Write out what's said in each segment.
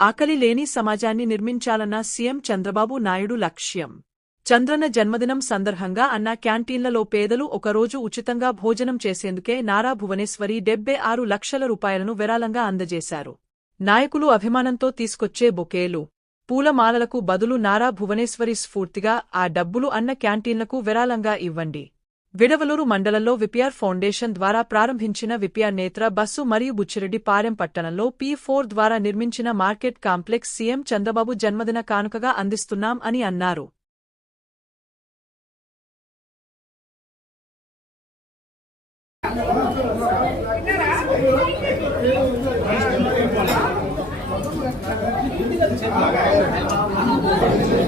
ఆకలి లేని సమాజాన్ని నిర్మించాలన్న సీఎం చంద్రబాబు నాయుడు లక్ష్యం. చంద్రన్న జన్మదినం సందర్భంగా అన్న క్యాంటీన్లలో పేదలు ఒకరోజు ఉచితంగా భోజనం చేసేందుకే నారా భువనేశ్వరి 76 లక్షల రూపాయలను విరాళంగా అందజేశారు. నాయకులు అభిమానంతో తీసుకొచ్చే బొకేలు, పూలమాలలకు బదులు నారా భువనేశ్వరి స్ఫూర్తిగా ఆ డబ్బులు అన్న క్యాంటీన్లకు విరాళంగా ఇవ్వండి. విడవలూరు మండలంలో విపిఆర్ ఫౌండేషన్ ద్వారా ప్రారంభించిన విపిఆర్ నేత్ర బస్సు మరియు బుచ్చిరెడ్డి పాలెం పట్టణంలో P4 ద్వారా నిర్మించిన మార్కెట్ కాంప్లెక్స్ సీఎం చంద్రబాబు జన్మదిన కానుకగా అందిస్తున్నాం అని అన్నారు.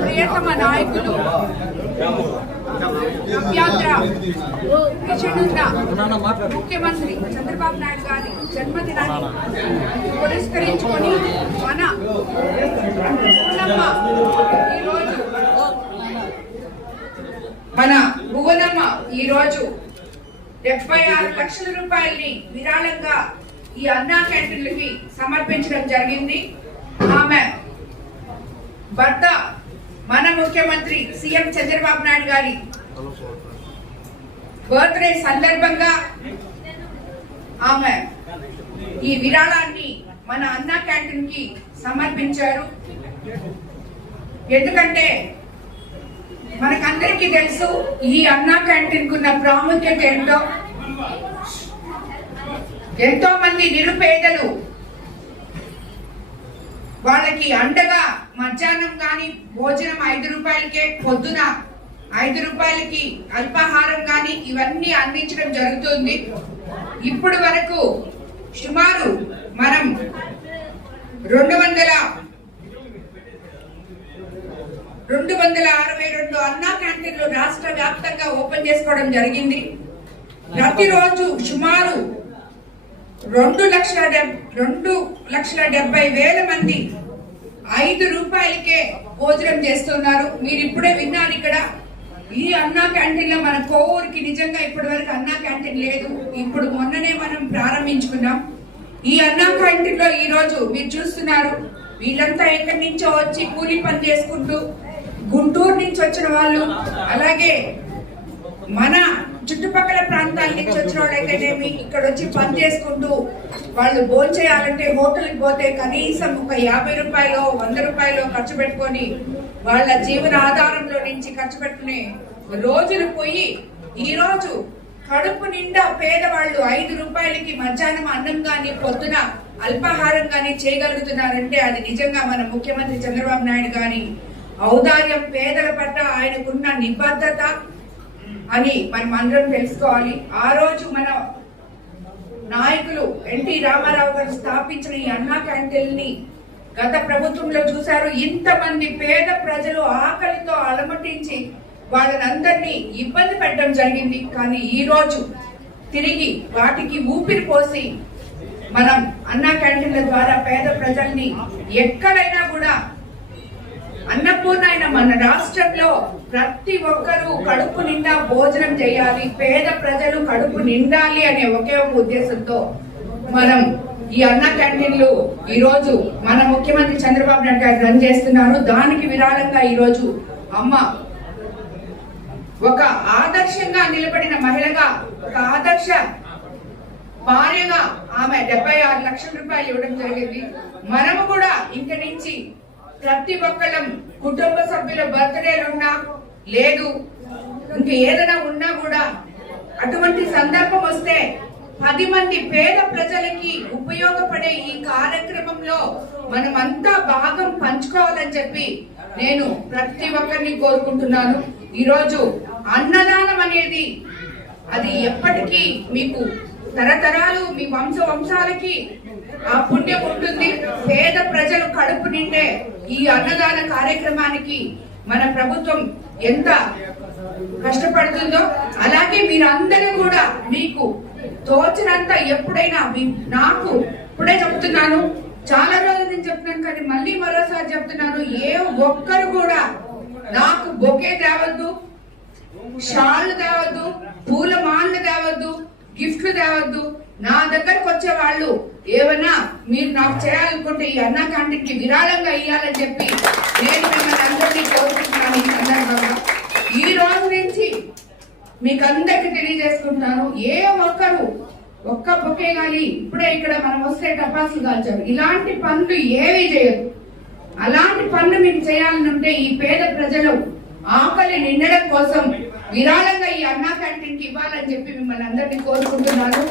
ప్రియతమ నాయకులు ముఖ్యమంత్రి చంద్రబాబు నాయుడు గారి జన్మదినాన్ని పురస్కరించుకొని మన భువనమ్మ ఈరోజు 76 లక్షల రూపాయల్ని విరాళంగా ఈ అన్నా క్యాంటీన్లకి సమర్పించడం జరిగింది. ఆమె భర్త మన ముఖ్యమంత్రి సీఎం చంద్రబాబు నాయుడు గారి బర్త్డే సందర్భంగా ఆమె ఈ విరాళాన్ని మన అన్నా క్యాంటీన్ కి సమర్పించారు. ఎందుకంటే మనకందరికీ తెలుసు ఈ అన్నా క్యాంటీన్ కున్న ప్రాముఖ్యత ఏంటో. ఎంతో మంది నిరుపేదలు వాళ్ళకి అండగా మధ్యాహ్నం గాని భోజనం 5 రూపాయలకే, పొద్దున 5 రూపాయలకి అల్పాహారం గాని ఇవన్నీ అందించడం జరుగుతుంది. ఇప్పుడు వరకు సుమారు మనం 262 అన్నా క్యాంటీన్లు రాష్ట్ర వ్యాప్తంగా ఓపెన్ చేసుకోవడం జరిగింది. ప్రతిరోజు సుమారు 2,70,000 మంది 5 రూపాయలకే భోజనం చేస్తున్నారు. మీరు ఇప్పుడే విన్నారు. ఇక్కడ ఈ అన్నా క్యాంటీన్ లో మన కోవూరికి నిజంగా ఇప్పటి వరకు అన్నా క్యాంటీన్ లేదు. ఇప్పుడు మొన్ననే మనం ప్రారంభించుకున్నాం. ఈ అన్నా క్యాంటీన్ లో ఈ రోజు మీరు చూస్తున్నారు, వీళ్ళంతా ఎక్కడి నుంచో వచ్చి కూలీ పని చేసుకుంటూ, గుంటూరు నుంచి వచ్చిన వాళ్ళు, అలాగే మన చుట్టుపక్కల ప్రాంతాల నుంచి వచ్చిన వాళ్ళైతేనేమి ఇక్కడ వచ్చి పని చేసుకుంటూ వాళ్ళు భోజనం చేయాలంటే హోటల్కి పోతే కనీసం ఒక 50 రూపాయలు 100 రూపాయలు ఖర్చు పెట్టుకొని వాళ్ళ జీవన ఆధారంలో నుంచి ఖర్చు పెట్టుకునే రోజులు పోయి ఈ రోజు కడుపు నిండా పేదవాళ్ళు 5 రూపాయలకి మధ్యాహ్నం అన్నం గాని పొద్దున అల్పాహారం గాని చేయగలుగుతున్నారంటే అది నిజంగా మన ముఖ్యమంత్రి చంద్రబాబు నాయుడు గారి ఔదార్యం, పేదల పట్ల ఆయనకున్న నిబద్ధత అని మనం అందరం తెలుసుకోవాలి. ఆ రోజు మన నాయకులు ఎన్టీ రామారావు గారు స్థాపించిన ఈ అన్నా క్యాంటీన్ ని గత ప్రభుత్వంలో చూశారు. ఇంతమంది పేద ప్రజలు ఆకలితో అలమటించి వాళ్ళనందరినీ ఇబ్బంది పెట్టడం జరిగింది. కానీ ఈ రోజు తిరిగి వాటికి ఊపిరి పోసి మనం అన్నా క్యాంటీన్ల ద్వారా పేద ప్రజల్ని ఎక్కడైనా కూడా అన్నపూర్ణ అయిన మన రాష్ట్రంలో ప్రతి ఒక్కరూ కడుపు నిండా భోజనం చేయాలి, పేద ప్రజలు కడుపు నిండాలి అనే ఒకే ఒక ఉద్దేశంతో మనం ఈ అన్నా క్యాంటీన్లు ఈ రోజు మన ముఖ్యమంత్రి చంద్రబాబు నాయుడు గారు రన్ చేస్తున్నారు. దానికి విరాళంగా ఈ రోజు అమ్మ ఒక ఆదర్శంగా నిలబడిన మహిళగా, ఒక ఆదర్శ భార్యగా ఆమె 76 లక్షల రూపాయలు ఇవ్వడం జరిగింది. మనము కూడా ఇంక నుంచి ప్రతి ఒక్కళ్ళం కుటుంబ సభ్యుల బర్త్డేలు ఉన్నా లేదు ఇంక ఏదైనా ఉన్నా కూడా అటువంటి సందర్భం వస్తే 10 మంది పేద ప్రజలకి ఉపయోగపడే ఈ కార్యక్రమంలో మనమంతా భాగం పంచుకోవాలని చెప్పి నేను ప్రతి ఒక్కరిని కోరుకుంటున్నాను. ఈరోజు అన్నదానం అనేది అది ఎప్పటికీ మీకు తరతరాలు మీ వంశాలకి ఆ పుణ్యం ఉంటుంది. పేద ప్రజలు కడుపు నిండే ఈ అన్నదాన కార్యక్రమానికి మన ప్రభుత్వం ఎంత కష్టపడుతుందో అలాగే మీరందరూ కూడా మీకు తోచినంత ఎప్పుడైనా నాకు ఇప్పుడే చెప్తున్నాను, చాలా రోజుల నుంచి చెప్తున్నాను కానీ మళ్ళీ మరోసారి చెప్తున్నాను, ఏ ఒక్కరు కూడా నాకు బొకే తేవద్దు, షాళ్ళు తేవద్దు, పూల మాలలు తేవద్దు, గిఫ్ట్లు తేవద్దు. నా దగ్గరకు వచ్చే వాళ్ళు ఏమన్నా మీరు నాకు చేయాలనుకుంటే ఈ అన్నా క్యాంటీన్ కి విరాళంగా ఇవ్వాలని చెప్పి నేను మిమ్మల్ని అందరినీ కోరుకుంటున్నాను. ఈ సందర్భంగా ఈ రోజు నుంచి మీకు అందరికి తెలియజేసుకుంటున్నాను, ఏ ఒక్కరు ఒక్క బొకే గాని ఇప్పుడే ఇక్కడ మనం వస్తే టపాసులు కాల్చారు, ఇలాంటి పనులు ఏవి చేయదు. అలాంటి పనులు మీకు చేయాలని ఉంటే ఈ పేద ప్రజలు ఆకలి నిండడం కోసం విరాళంగా ఈ అన్నా క్యాంటీన్ కి ఇవ్వాలని చెప్పి మిమ్మల్ని అందరినీ కోరుకుంటున్నాను.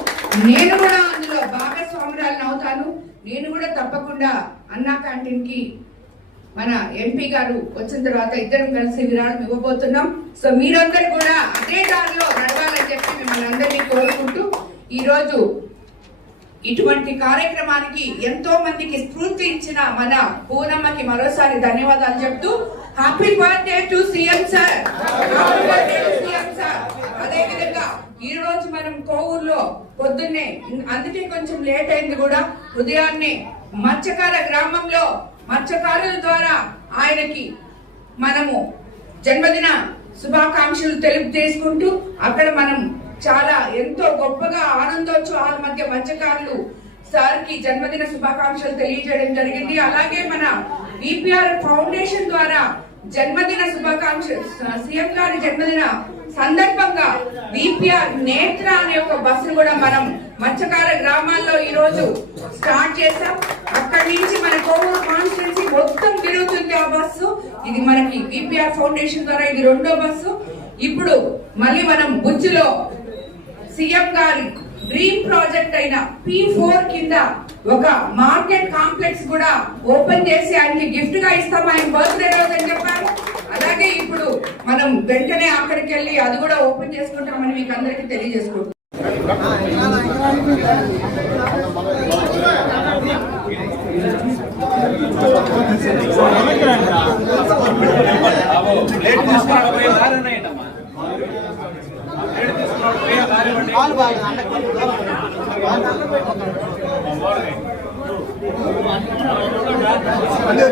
నేను కూడా అందులో భాగస్వామురాలను అవుతాను. నేను కూడా తప్పకుండా అన్నా క్యాంటీన్ కి మన ఎంపీ గారు వచ్చిన తర్వాత ఇద్దరం కలిసి విరాళం ఇవ్వబోతున్నాం. సో మీరందరూ కూడా అదే దారిలో నడవాలని చెప్పి మిమ్మల్ని అందరినీ కోరుకుంటూ ఈ రోజు ఇటువంటి కార్యక్రమానికి ఎంతో మందికి స్ఫూర్తి ఇచ్చిన మన పూనమ్మకి మరోసారి ధన్యవాదాలు చెప్తూ happy birthday to CM sir. అదే విధంగా ఈ రోజు మనం కోవూరులో పొద్దున్నే, అందుకే కొంచెం లేట్ అయింది కూడా, ఉదయాన్నే మత్స్యకార గ్రామంలో మత్స్యకారుల ద్వారా ఆయనకి మనము జన్మదిన శుభాకాంక్షలు తెలుపుతూ అక్కడ మనం చాలా ఎంతో గొప్పగా ఆనందోత్సవాల మధ్య మత్స్యకారులు సార్ కి జన్మదిన శుభాకాంక్షలు తెలియజేయడం జరిగింది. అలాగే మన విపిఆర్ ఫౌండేషన్ ద్వారా జన్మదిన శుభాకాంక్షలు, సీఎం గారి జన్మదిన సందర్భంగా విపిఆర్ నేత్ర అనే ఒక బస్సు కూడా మనం మత్స్యకార గ్రామాల్లో ఈ రోజు స్టార్ట్ చేశాం. అక్కడి నుంచి మన కోవూరు కాన్స్టిట్యున్సీ మొత్తం తిరుగుతుంది ఆ బస్సు. ఇది మనకి విపిఆర్ ఫౌండేషన్ ద్వారా ఇది 2వ బస్సు. ఇప్పుడు మళ్ళీ మనం బుజ్జిలో సీఎం గారి డ్రీమ్ ప్రాజెక్ట్ అయిన P4 కింద ఒక మార్కెట్ కాంప్లెక్స్ కూడా ఓపెన్ చేసి ఆయనకి గిఫ్ట్ గా ఇస్తాం, ఆయన బర్త్డే రోజు అని చెప్పారు. అలాగే ఇప్పుడు మనం వెంటనే అక్కడికి వెళ్ళి అది కూడా ఓపెన్ చేసుకుంటామని మీకు అందరికీ తెలియజేసుకుంటాం. అదే